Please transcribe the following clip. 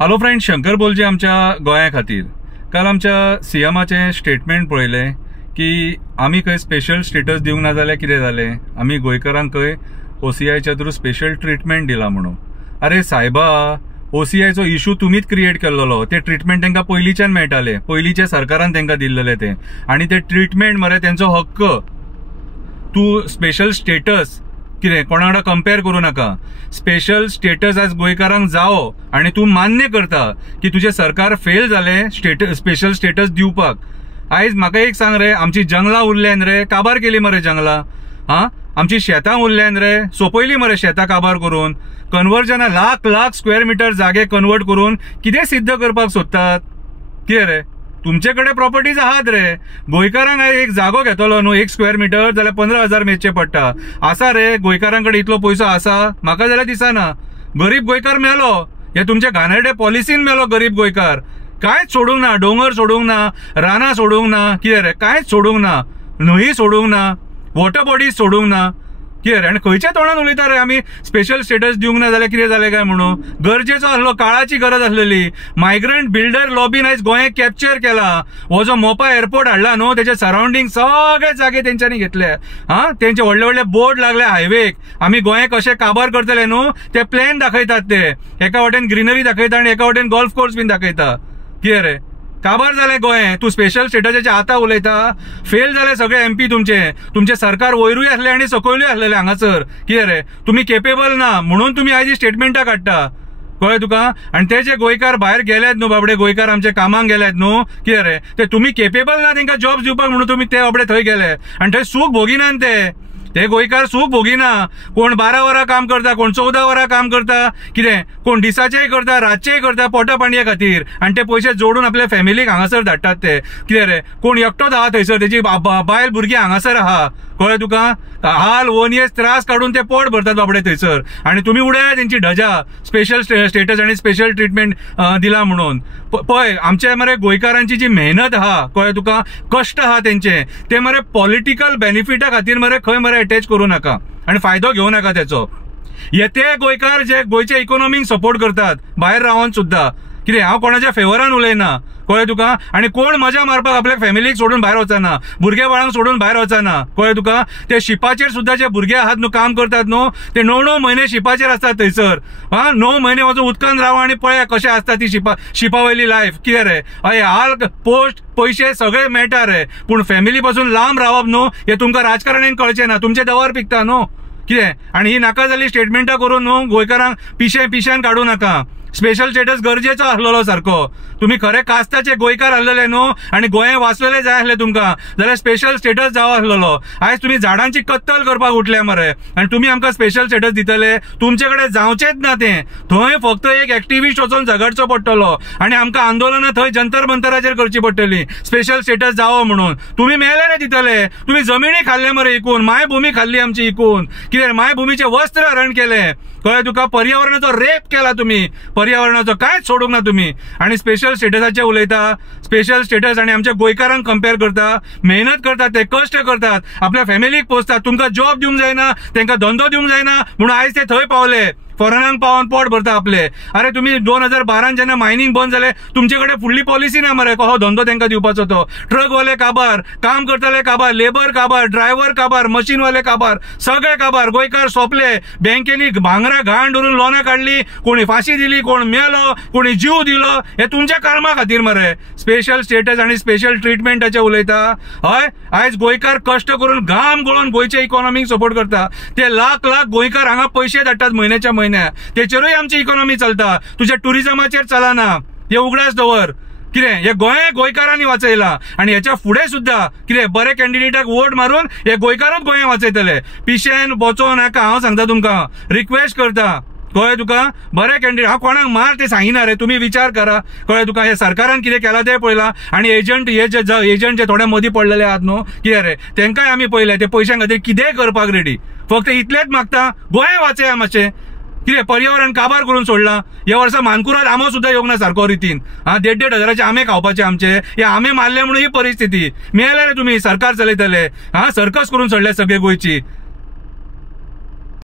Hello friend, Shankar बोलचे आमच्या गोंया खातीर. काल आमच्या सीएमाचे स्टेटमेंट पळयलें की आमी खंय स्पेशल स्टेटस दिवंक ना जाल्यार कितें जालें, आमी गोंयकारांक खंय ओसीआयच्या थ्रू स्पेशल ट्रिटमेंट दिला म्हणून. अरे सायबा, ओसीआयचो इश्यू तुमीच क्रिएट केल्लो. ते ट्रिटमेंट तांकां पयलींच्यान मेळटाले, पयलींच्या सरकारान तांकां दिल्लेले ते. आनी ते ट्रिटमेंट मरे तेंचो हक्क. तूं स्पेशल स्टेटस कितें कोणा वांगडा कंपेर करूं नाका. स्पेशल स्टेटस आज गोंयकारांक जावो आनी तूं मान्य करता की तुजें सरकार फेल जालें स्पेशल स्टेटस दिवपाक. आयज म्हाका एक सांग रे, आमची जंगलां उरल्यान रे, काबार केली मरे जंगलां. आमची शेतां उरल्यान रे, सोंपयली मरे शेतां काबार करून. कन्वर्जना लाख स्क्वेअर मिटर जागे कन्वर्ट करून कितें सिद्ध करपाक सोदतात? कितें रे, तुमचे कडेन प्रॉपर्टीज आहात रे. गोंयकारांक एक जागो घेतलो न्हू 1 स्क्वेअर मिटर जाल्यार 15,000 मेळचे पडटा. आसा रे गोंयकारांकडे इतलो पयसो आसा? म्हाका जाल्यार दिसना. गरीब गोंयकार मेलो, हे तुमच्या घाणेरडे पॉलिसीन मेलो गरीब गोंयकार. कांयच सोडूंक ना, डोंगर सोडूंक ना, रानां सोडूंक ना, कितें रे कांयच सोडूंक ना, न्हंय सोडूंक ना, वॉटर बॉडीज सोडूंक ना. कितें रे, आनी खंयच्या तोंडान उलयता रे आमी स्पेशल स्टेटस दिवंक ना जाल्यार कितें जालें काय म्हणून. गरजेचो आसलो, काळाची गरज आसलेली. मायग्रंट बिल्डर लॉबीन आयज गोंयाक कॅप्चर केला. हो जो मोपा एअरपोर्ट हाडला न्हू, तेचे सराउंडिंग सगळे जागे तेंच्यांनी घेतले. तेंचे व्हडले व्हडले बोर्ड लागले हायवेक. आमी गोंय कशें काबार करतले न्हू ते प्लॅन दाखयतात. ते एका वाटेन ग्रीनरी दाखयता आनी एका वाटेन गोल्फ कोर्स बीन दाखयता. कितें रे, काबार जालें गोंय. तूं स्पेशल स्टेटसाचे आतां उलयता. फेल जाले सगळे एमपी तुमचे सरकार वयरूय आसले आनी सकयलूय आसलेले हांगासर. कितें रे, तुमी केपेबल ना म्हणून तुमी आयज स्टेटमेंटां काडटा. कळ्ळें तुका? आनी ते जे गोंयकार भायर गेल्यात न्हू बाबडे, गोंयकार आमचे कामाक गेल्यात न्हू, कितें रे, ते तुमी केपेबल ना तांकां जॉब दिवपाक म्हणून तुमी ते बाबडे थंय गेले आनी थंय सूख भोगिनात ते गोंयकार सूख भोगिना. कोण 12 वरां काम करता, कोण 14 वरां काम करता. कितें, कोण दिसाचेय करता, रातचेय करता पोटा पाणया खातीर. आनी ते पयशे जोडून आपल्या फॅमिलीक हांगासर धाडटात ते. कितें रे, कोण एकटोच आहा थंयसर, तेजी बायल भुरगीं हांगासर आहा. कळ्ळें तुका? हाल वनियेस त्रास काडून ते पोट भरतात बाबडे थंयसर. आनी तुमी उडया तेंची ढजा स्पेशल स्टेटस आनी स्पेशल ट्रिटमेंट दिला म्हणून. पळय, आमच्या मरे गोंयकारांची जी मेहनत आहा, कळ्ळें तुका, कश्ट आहा तेंचे, ते मरे पॉलिटिकल बेनिफिटा खातीर मरे खंय मरे अटॅच करूं नाका आनी फायदो घेवं नाका त्याचो. ते गोंयकार जे गोंयच्या इकॉनॉमीक सपोर्ट करतात भायर रावन सुद्धा. कितें, हांव कोणाच्या फेवरान उलयना. कळ्ळें तुका? आनी कोण मजा मारपाक आपल्या फॅमिलीक सोडून भायर वचना, भुरग्या बाळांक सोडून भायर वचना. कळ्ळें तुका? ते शिपाचेर सुद्धा जे भुरगे आहात न्हू, काम करतात न्हू, ते 9 म्हयने शिपाचेर असतात थंयसर. 9 म्हयने वचून उदकान रावा आनी पळया कशें आसता ती शिपावयली लायफ. कितें रे, हय हाल पोस्ट पयशे सगळे मेळटा रे, पूण फॅमिली पासून लांब रावप न्हू, हे तुमकां राजकारण्यान कळचें ना. तुमचे दवर पिकता न्हू. कितें, आनी ही नाका जाल्ली स्टेटमेंटां करून न्हू गोंयकारांक पिश्यान काडूं नाका. स्पेशल स्टेटस गरजेचो आसलेलो सारको. तुम्ही खरे कास्ताचे गोंयकार आसलेले न्हू आनी गोंय वाचलेले जाय आसले तुमकां, जाल्यार स्पेशल स्टेटस जावो आसलेलो. आयज तुम्ही झाडांची कत्तल करपाक उठल्या मरे आनी तुम्ही आमकां स्पेशल स्टेटस दितले. तुमचे कडेन जावचेच ना तें. थंय फक्त एक एक्टिव्हिस्ट वचून झगडचो पडटलो आनी आमकां आंदोलनां थंय जंतर मंतराचेर करची पडटली स्पेशल स्टेटस जावो म्हणून. तुम्ही मेळ्ळे दितले. तुम्ही जमिनी खाल्ले मरे इकून, मायभूमी खाल्ली आमची इकून. कितें, मायभूमीचे वस्त्र हरण केले. कळ्ळें तुका? पर्यावरणाचो रेप केला तुम्ही, पर्यावरणाचो कांयच सोडूंक ना तुम्ही. आनी स्पेशल स्टेटसाचे उलयता. स्पेशल स्टेटस आनी आमच्या गोंयकारांक कंपेर करता. मेहनत करतात ते, कश्ट करतात, आपल्या फॅमिलीक पोसतात. तुमकां जॉब दिवंक जायना, तांकां धंदो दिवंक जायना म्हणून आयज ते थंय पावले. फॉरेनांक पावन पोट भरता आपले. अरे तुम्ही 2012 जेन्ना मायनिंग बंद जाले, तुमचे कडेन फुडली पॉलिसी ना मरे कसो धंदो तांकां दिवपाचो तो. ट्रकवाले काबार, काम करताले काबार, लेबर काबार, ड्रायव्हर काबार, मशीनवाले काबार, सगळे काबार. गोंयकार सोंपले. बँकेनी भांगरा घाण धरून लोनां काडली, कोणी फाशी दिली, कोण मेलो, कोणी जीव दिलो. हे तुमच्या कर्मा खातीर मरे. स्पेशल स्टेटस आनी स्पेशल ट्रिटमेंटाचे उलयता. हय, आयज गोंयकार कश्ट करून घाम गळोवन गोंयचे इकॉनॉमीक सपोर्ट करता. ते लाख गोंयकार हांगा पयशे धाडटात म्हयन्याच्या म्हयन्या. तेचेरूय आमची इकॉनॉमी चलता. तुझ्या टुरिझमाचेर चलना. हे उगडास दवर. कितें, हे गोंयकारांनी वाचयला आनी हेच्या फुडें सुद्धा कितें बरे कॅन्डिडेटाक वोट मारून हे गोंयकारूच गोंय वाचयतले. पिशेन वचों नाका, हांव सांगता तुमकां, रिक्वेस्ट करता. कळ्ळें तुका? बरे कॅन्डिडेट, हांव कोणाक मार ते सांगिना रे, तुम्ही विचार करा. कळ्ळें तुका? हे सरकारान कितें केला ते पळयलां. आनी एजंट जे थोडे मदीं पडलेले आहात न्हू, कितें रे, तांकांय आमी पळयले. ते पयशां खातीर कितेंय करपाक रेडी. फक्त इतलेंच मागता, गोंय वाचया मातशें. कितें पर्यावरण काबार करून सोडला. ह्या वर्सा मानकुराद आंबो सुद्धा येवंक ना सारको रितीन. 1.5 हजाराचे आंबे खावपाचे आमचे. हे आंबे मारले म्हणून ही परिस्थिती. मेळले रे तुम्ही, सरकार चलयतले. सर्कस करून सोडले सगळे गोंयची.